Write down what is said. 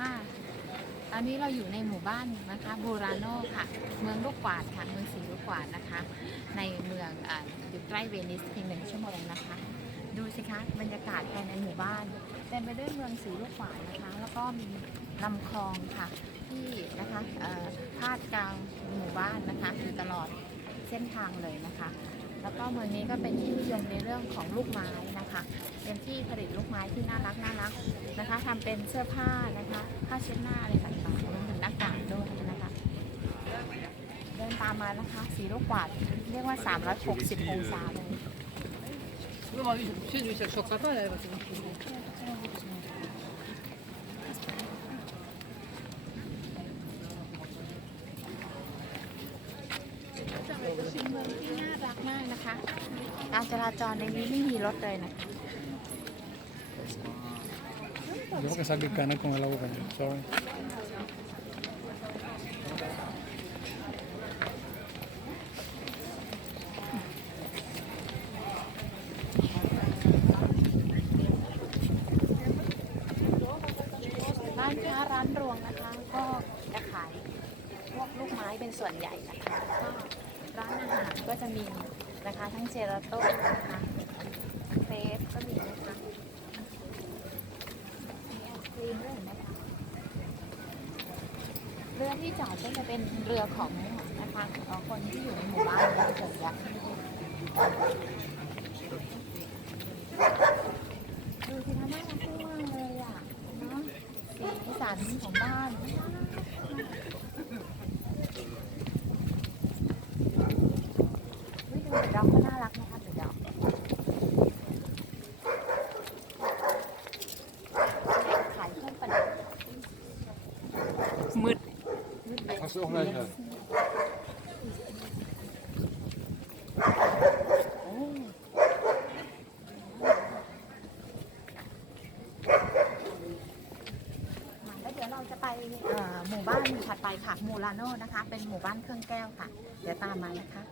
ค่ะตอนนี้เราอยู่ในหมู่บ้านนะคะบูราโนค่ะ เมืองลูกกวาดค่ะ เมืองสีลูกกวาดนะคะ ในเมืองออยู่ใกล้เวนิสเพียงหนึ่งชั่วโมงนะคะ ดูสิคะบรรยากาศภายในหมู่บ้านเต็มไปด้วยเมืองสีลูกกวาดนะคะ แล้วก็มีลำคลองค่ะ ที่นะคะพาดกลางหมู่บ้านนะคะอยู่ตลอดเส้นทางเลยนะคะ แล้วก็เมืองนี้ก็เป็นที่นิยมในเรื่องของลูกไม้นะคะ เที่ผลิตลูกไม้ที่น่ารักน่ารักนะคะทำเป็นเสื้อผ้านะคะผ้าเช็ดหน้าอะไรต่างๆรวมถึงหน้ากากด้วยนะคะเดินตามมานะคะสีลูกกวาดเรียกว่า 360 องศาเลย Vraiment, je ne ça choquera pas là. เป็นเมืองที่น่ารักมากนะคะ การจราจรในนี้ไม่มีรถเลยนะคะ Yo que saque cana con el agua caliente, sorry. ร้านค้าร้านรวงนะคะก็จะขายพวกลูกไม้เป็นส่วนใหญ่ค่ะร้านอาหารก็จะมีนะคะทั้งเจลาโต้นะคะเครปก็มีนะคะมีไอศครีมด้วยเห็นะคะ เรือที่จอดก็จะเป็นเรือของนะคะคนที่อยู่ในหมู่บ้านเราส่วนใหญ่ดูสิคะน่ารักมากเลยอะเนาะสีสันของบ้านดูเสือดอกก็น่ารักนะคะเสือดอกขายเครื่องประดับมืด Hast du auch gleich halt. โอ้ค่ะแล้วเดี๋ยวเราจะไปเอ่อหมู่บ้านถัดไปค่ะมูลาโนนะคะ เป็นหมู่บ้านเครื่องแก้วค่ะ เดี๋ยวตามมานะคะ